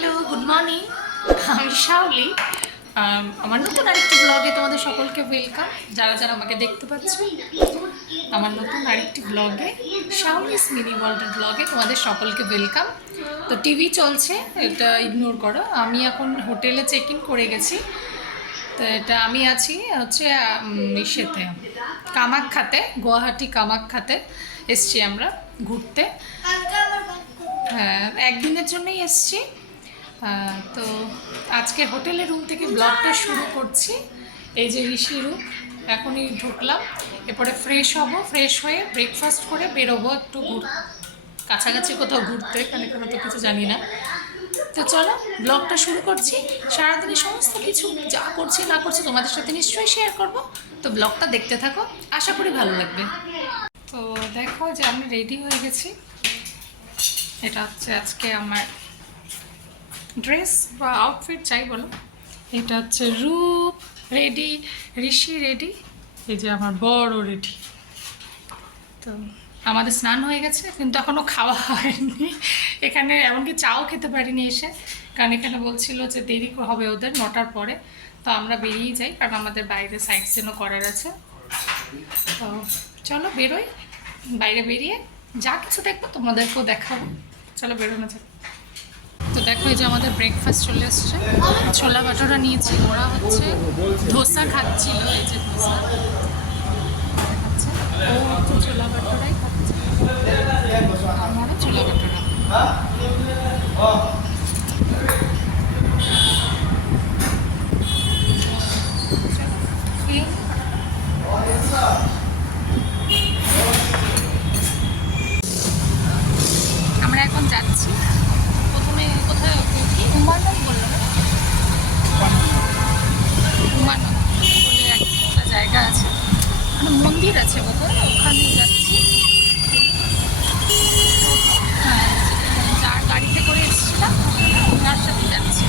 Hello good morning আমি শাওলি। আমার নতুন আরেকটি ব্লগে তোমাদের সকলকে ওয়েলকাম যারা যারা আমাকে দেখতে পাচ্ছ, আমার নতুন আরেকটি ব্লগে শাওলিস মিনি ওয়ার্ল্ডের ব্লগে তোমাদের সকলকে ওয়েলকাম তো টিভি চলছে, এটা ইগনোর করো। আমি এখন হোটেলে চেক ইন করে গেছি। তো এটা আমি আছি হচ্ছে ইসেতে, কামাখ্যাতে, গুয়াহাটি কামাখ্যাতে এসছি আমরা, ঘুরতে। হ্যাঁ একদিনের জন্যই এসছি। তো আজকে হোটেলের রুম থেকে ব্লগটা শুরু করছি। এই যে ঋষি রুম এখনই ঢুকলাম। এরপরে ফ্রেশ হব ফ্রেশ হয়ে ব্রেকফাস্ট করে বেরোবো একটু ঘুর কাছাকাছি কোথাও ঘুরতে কারণ এখানে তো কিছু জানি না। তো চলো ব্লগটা শুরু করছি। সারাদিনের সমস্ত কিছু, যা করছি, না করছি তোমাদের সাথে নিশ্চয়ই শেয়ার করব। তো ব্লগটা দেখতে থাকো, আশা করি ভালো লাগবে। তো দেখো যে আমি রেডি হয়ে গেছি। এটা হচ্ছে আজকে আমার ড্রেস বা আউটফিট চাই বলো। এটা হচ্ছে রূপ, রেডি, ঋষি রেডি, এই যে আমার বড় রেডি। তো আমাদের স্নান হয়ে গেছে, কিন্তু এখনও খাওয়া হয়নি। এখানে এমনকি চাও খেতে পারিনি এসে, কারণ এখানে বলছিল যে দেরি হবে ওদের নটার পরে। তো আমরা বেরিয়ে যাই, কারণ আমাদের বাইরে সাইড সিনও করার আছে। তো চলো বেরোই, বাইরে বেরিয়ে যা কিছু দেখব তোমাদেরকেও দেখাবো। চলো বেরোনো যাক। তো দেখো এই যে আমাদের ব্রেকফাস্ট চলে এসছে ছোলা বাটোরা নিয়েছি ওরা হচ্ছে, ধোসা খাচ্ছিল এই যে ধোসা। হচ্ছে ছোলা বাটোরাই ছোলা বাটোরা। আমরা এখন যাচ্ছি। কোথায় কি? বলল না? বলে একটা জায়গা আছে। মানে মন্দির আছে বোধহয় ওখানে যাচ্ছি হ্যাঁ যার গাড়িতে করে এসেছিলাম ওনার সাথে যাচ্ছি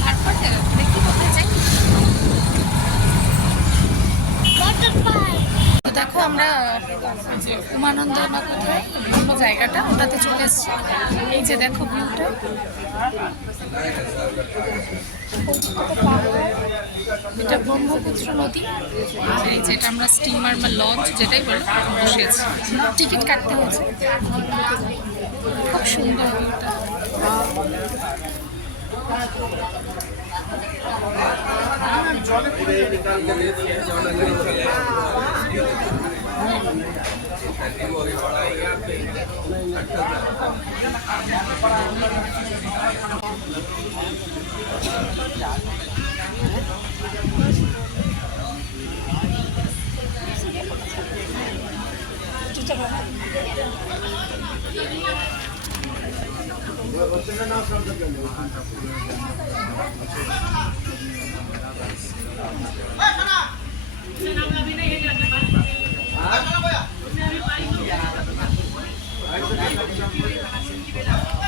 তারপরে দেখি কোথায় যাই তো দেখো আমরা উমানন্দ না কোথায় জায়গাটা, ওটাতে চলে এসেছি। এই যে দেখো ভিউটা। এটা ব্রহ্মপুত্র নদী। এই যে এটা আমরা স্টিমার বা লঞ্চ যেটাই বলে বসে আছি টিকিট কাটতে হচ্ছে খুব সুন্দর ভিউটা। Hey, come! রূপ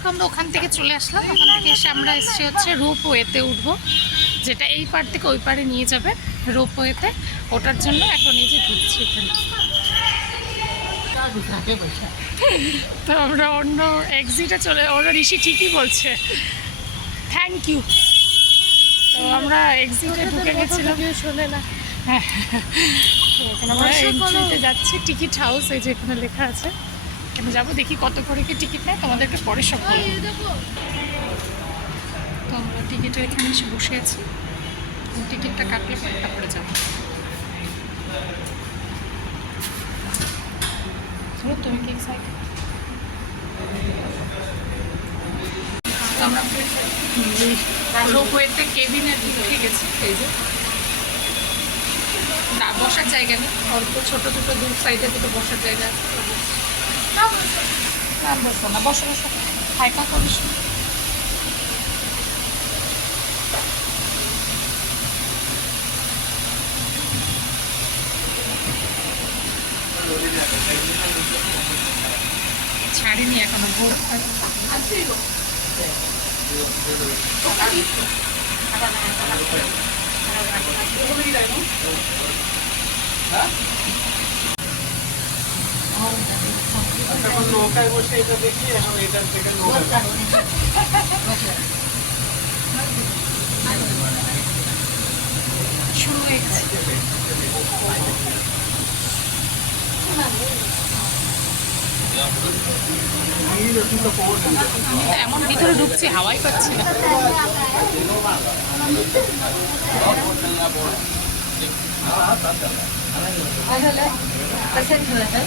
থেকে চলে আসলাম। ওখান থেকে এসে আমরা এসেছি হচ্ছে রোপ ওয়েতে উঠবো। যেটা এই পার থেকে ওই পারে নিয়ে যাবে রোপ ওয়েতে ওটার জন্য এখন এই যে ঢুকছি এখানে। তো আমরা অন্য এক্সিটে চলে ওরা ঋষি ঠিকই বলছে। থ্যাংক ইউ তো আমরা এক্সিটে ঢুকে গেছিলাম। শোনে না। হ্যাঁ তো এখন আমরা এন্ট্রিতে যাচ্ছি টিকিট হাউস এই যে এখানে লেখা আছে। এখানে যাব, দেখি কত করে কি টিকিট নেয়, তোমাদেরকে পরে সব তো আমরা টিকিটের এখানে এসে বসে আছি। টিকিটটা কাটলে পরে তারপরে যাব। তুমি কি এক্সাইটেড আমরা রোপওয়েতে কেবিনের ঢুকে গেছি, এই যে। না, বসার জায়গা নেই, অল্প ছোট ছোট দু সাইডে দুটো বসার জায়গা আছে। না বসো না বসো বসো হাইকা করিস না। ছাড়িনি এখনও ভোর এখন নৌকায় বসে এটা এখন এমন ভিতরে ঢুকছি হাওয়াই পাচ্ছি না। percent झाला तर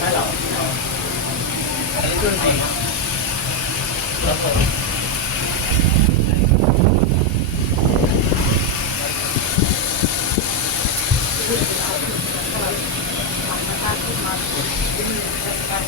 Hello. Hello. Hello. ওই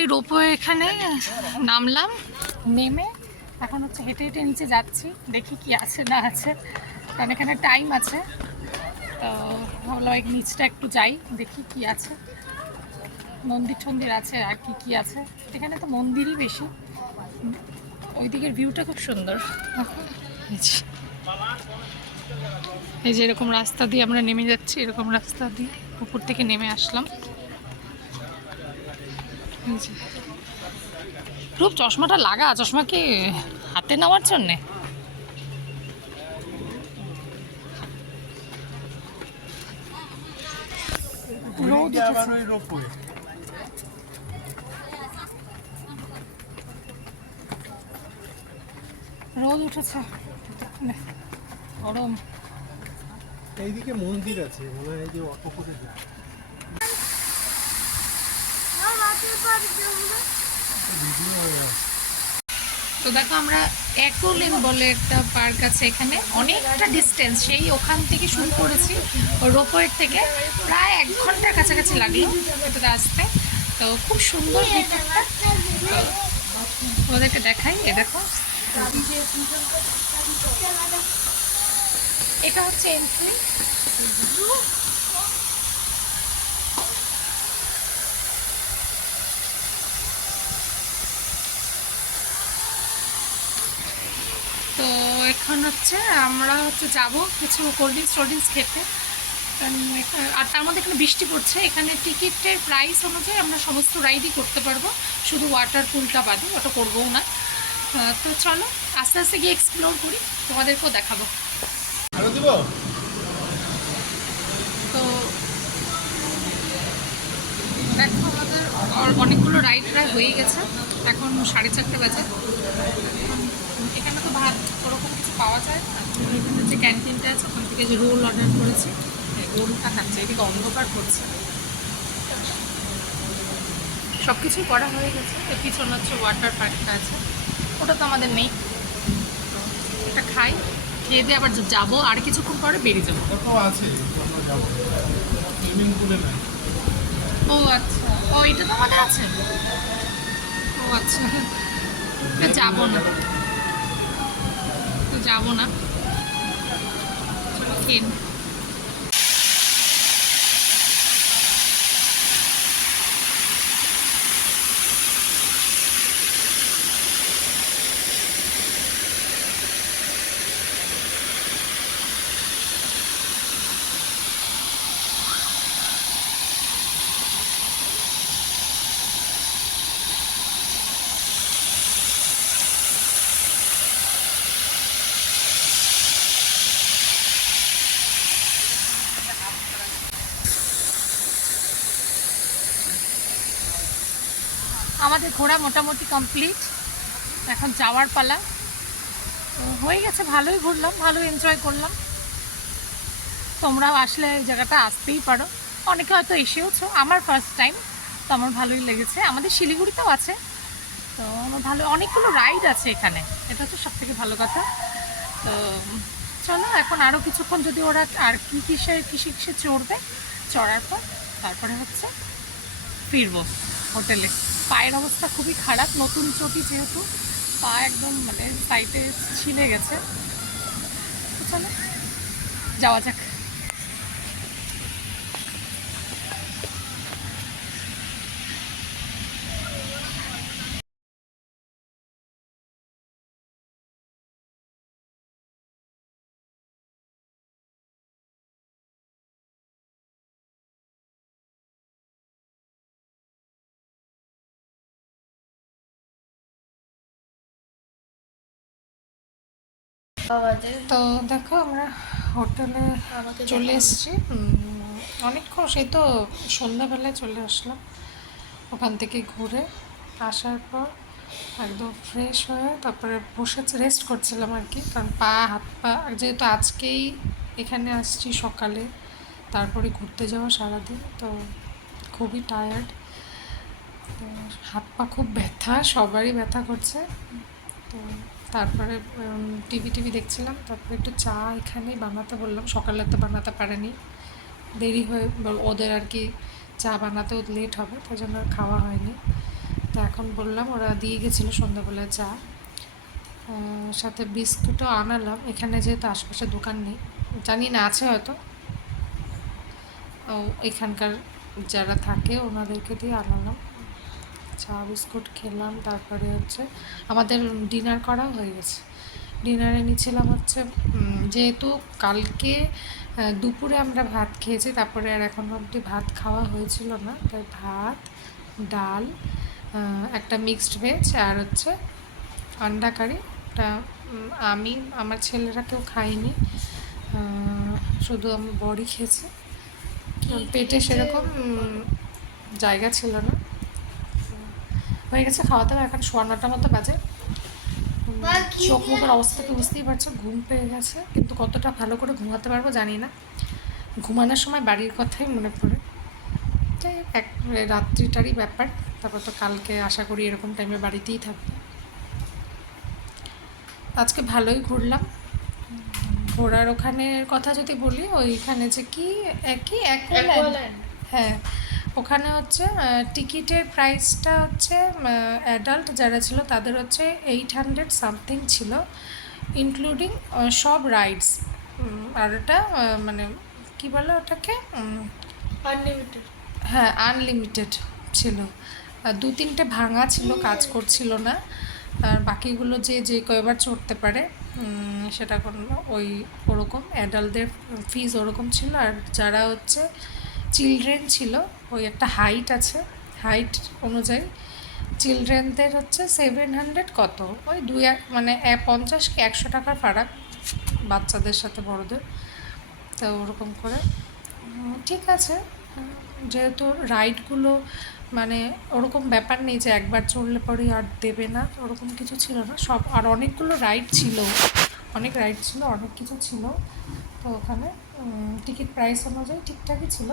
এই রোপো এখানে নামলাম। নেমে এখন হচ্ছে হেঁটে হেঁটে নিচে যাচ্ছি, দেখি কি আছে না আছে। কারণ এখানে টাইম আছে। তো ভাবলাম নিচটা একটু যাই, দেখি কি আছে। মন্দির টন্দির আছে আর কি কি আছে। এখানে তো মন্দিরই বেশি। ওই দিকের ভিউটা খুব সুন্দর। এই যে। এরকম রাস্তা দিয়ে আমরা নেমে যাচ্ছি, এরকম রাস্তা দিয়ে উপর থেকে নেমে আসলাম। রূপ, চশমাটা লাগা, চশমা কি হাতে নেওয়ার জন্যে? রোদ উঠেছে। গরম। এইদিকে মন্দির আছে, মনে হয় যে অটো করে যায় ভিডিও হয়ে আছে তো দেখো আমরা অ্যাকোলেন বলে একটা পার্ক আছে এখানে। অনেকটা ডিস্টেন্স সেই ওখান থেকে শুরু করেছি। রোপওয়ের থেকে প্রায় এক ঘণ্টার কাছাকাছি লাগল ভেতরে আসতে। তো খুব সুন্দর ওদেরকে দেখাই, এ দেখো। এটা হচ্ছে এন্ট্রি তো এখন হচ্ছে আমরা হচ্ছে যাব কিছু কোল্ড ড্রিঙ্কস টোল্ড ড্রিঙ্কস খেতে। আর তার মধ্যে এখানে বৃষ্টি পড়ছে। এখানে টিকিটের প্রাইস অনুযায়ী আমরা সমস্ত রাইডই করতে পারব। শুধু ওয়াটার পুলটা বাদে ওটা করবোও না। তো চলো আস্তে আস্তে গিয়ে এক্সপ্লোর করি তোমাদেরকেও দেখাবো। তো দেখো আমাদের অনেকগুলো রাইড প্রায় হয়ে গেছে। এখন সাড়ে চারটে বাজে। এখন তো ভাত ওরকম পাওয়া যায়। না যে ক্যান্টিনটা আছে ওখান থেকে যে রোল অর্ডার করেছি রোলটা খাচ্ছে এদিকে অন্ধকার করছে। সব কিছুই করা হয়ে গেছে। এর পিছনে হচ্ছে ওয়াটার পার্কটা আছে। ওটা তো আমাদের নেই এটা খাই। খেয়ে দিয়ে আবার যাব। আর কিছুক্ষণ পরে বেরিয়ে যাব। আছে ও আচ্ছা। ও এটা তো আমাদের আছে। ও আচ্ছা। তো যাব না। তো যাব না। খেয়ে আমাদের ঘোরা মোটামুটি কমপ্লিট এখন যাওয়ার পালা। হয়ে গেছে, ভালোই ঘুরলাম ভালো এনজয় করলাম। তোমরাও আসলে এই জায়গাটা আসতেই পারো। অনেকে হয়তো এসেওছো, আমার ফার্স্ট টাইম তো আমার ভালোই লেগেছে। আমাদের শিলিগুড়িতেও আছে। তো আমার ভালো, অনেকগুলো রাইড আছে এখানে। এটা তো সব থেকে ভালো কথা। তো চলো, এখন আরও কিছুক্ষণ যদি ওরা আর কী কিসে কিসে কিসে চড়বে, চড়ার পর তারপরে হচ্ছে ফিরবো হোটেলে। পায়ের অবস্থা খুবই খারাপ, নতুন চটি যেহেতু, পা একদম মানে সাইডে ছিলে গেছে। চলো, যাওয়া যাক। তো দেখো আমরা হোটেলে চলে এসেছি। অনেকক্ষণ সেই তো সন্ধ্যাবেলায় চলে আসলাম ওখান থেকে ঘুরে। আসার পর একদম ফ্রেশ হয়ে তারপরে বসে রেস্ট করছিলাম আর কি। কারণ পা হাত পা যেহেতু আজকেই এখানে আসছি সকালে তারপরে ঘুরতে যাওয়া সারাদিন তো খুবই টায়ার্ড তো হাত পা খুব ব্যথা সবারই ব্যথা করছে। তো তারপরে টিভি টিভি দেখছিলাম, তারপরে একটু চা এখানেই, বানাতে বললাম, সকালে তো বানাতে পারেনি। দেরি হয়ে ওদের আর কি চা বানাতেও লেট হবে, তাই জন্য আর খাওয়া হয়নি। তো এখন বললাম, ওরা দিয়ে গেছিল সন্ধ্যাবেলা চা। সাথে বিস্কুটও আনালাম, এখানে যেহেতু আশেপাশে দোকান নেই। জানি না, আছে হয়তো। ও, এখানকার যারা থাকে, ওনাদেরকে দিয়ে আনালাম। চা বিস্কুট খেলাম তারপরে হচ্ছে আমাদের ডিনার করা হয়ে গেছে। ডিনারে নিয়েছিলাম হচ্ছে যেহেতু কালকে দুপুরে আমরা ভাত খেয়েছি তারপরে আর এখন অবধি ভাত খাওয়া হয়েছিল না। তাই ভাত ডাল একটা মিক্সড ভেজ আর হচ্ছে আন্ডা কারি। ওটা উম, আমি আমার ছেলেরা কেউ খাইনি শুধু আমার বড়ি খেয়েছে। পেটে সেরকম জায়গা ছিল না। হয়ে গেছে খাওয়া দাওয়া এখন সোয়া নটার মতো বাজে। চোখ মুখের অবস্থা থেকে বুঝতেই পারছ ঘুম পেয়ে গেছে কিন্তু কতটা ভালো করে ঘুমাতে পারব জানি না। ঘুমানোর সময় বাড়ির কথাই মনে পড়ে। হোক, এক রাত্রিটারই ব্যাপার তারপর তো কালকে আশা করি এরকম টাইমে বাড়িতেই থাকব। আজকে ভালোই ঘুরলাম। ঘোরার ওখানের কথা যদি বলি ওইখানে যে কি একই Aqualand। হ্যাঁ ওখানে হচ্ছে টিকিটের প্রাইসটা হচ্ছে অ্যাডাল্ট যারা ছিল তাদের হচ্ছে এইট হান্ড্রেড সামথিং ছিল ইনক্লুডিং সব রাইডস আর ওটা মানে কি বলে ওটাকে? আনলিমিটেড হ্যাঁ আনলিমিটেড ছিল। আর দু তিনটে ভাঙা ছিল কাজ করছিল না। আর বাকিগুলো যে যে কয়বার চড়তে পারে সেটা কোনো ওই ওরকম অ্যাডাল্টদের ফিজ ওরকম ছিল। আর যারা হচ্ছে চিলড্রেন ছিল, ওই একটা হাইট আছে হাইট অনুযায়ী চিলড্রেনদের হচ্ছে সেভেন হান্ড্রেড কত? ওই দুই এক মানে পঞ্চাশ কি একশো টাকার ফারাক বাচ্চাদের সাথে বড়দের। তো ওরকম করে। ঠিক আছে। যেহেতু রাইডগুলো মানে ওরকম ব্যাপার নেই যে একবার চড়লে পরেই আর দেবে না, ওরকম কিছু ছিল না। সব, আর অনেকগুলো রাইড ছিল। অনেক রাইড ছিল, অনেক কিছু ছিল। তো ওখানে টিকিট প্রাইস অনুযায়ী ঠিকঠাকই ছিল।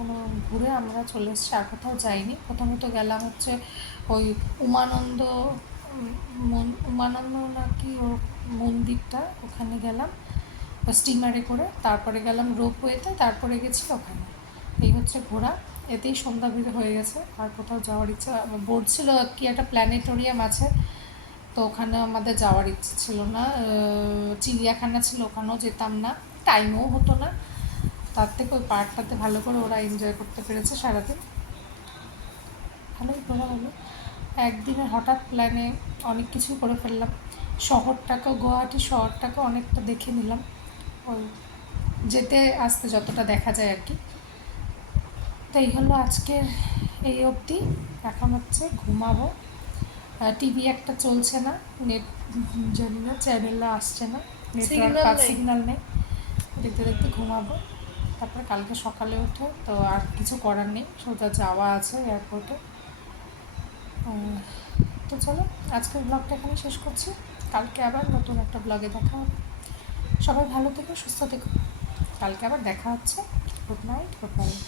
ওখানে ঘুরে আমরা চলে এসেছি, আর কোথাও যাইনি। প্রথমে তো গেলাম হচ্ছে ওই উমানন্দ, মন- উমানন্দ নাকি ও মন্দিরটা, ওখানে গেলাম। স্টিমারে করে, তারপরে গেলাম রোপওয়েতে তারপরে গেছি ওখানে। এই হচ্ছে ঘোরা। এতেই সন্ধ্যা ভিড় হয়ে গেছে, আর কোথাও যাওয়ার ইচ্ছা বোর্ড ছিল কি একটা প্ল্যানেটোরিয়াম আছে, তো ওখানে আমাদের যাওয়ার ইচ্ছে ছিল না। চিড়িয়াখানা ছিল, ওখানেও যেতাম না। টাইমও হতো না। তার থেকে ওই পার্কটাতে ভালো করে ওরা এনজয় করতে পেরেছে সারাদিন। ভালোই ঘোরা হলো। একদিনে হঠাৎ প্ল্যানে অনেক কিছু করে ফেললাম। শহরটাকেও গুয়াহাটি শহরটাকে অনেকটা দেখে নিলাম। ওই যেতে আসতে যতটা দেখা যায় আর কি। তো এই হলো আজকের এই অবধি। এখন হচ্ছে ঘুমাবো। টিভি একটা চলছে না। নেট জানি না চ্যানেলও আসছে না। নেটওয়ার্ক। সিগন্যাল নেই। দেখতে দেখতে ঘুমাবো। তারপরে কালকে সকালে উঠে তো আর কিছু করার নেই, সোজা যাওয়া আছে এয়ারপোর্টে তো চলো, আজকের ব্লগটা এখানে শেষ করছি। কালকে আবার নতুন একটা ব্লগে দেখা হবে। সবাই ভালো থেকো, সুস্থ থেকো। কালকে আবার দেখা হচ্ছে। Good night good night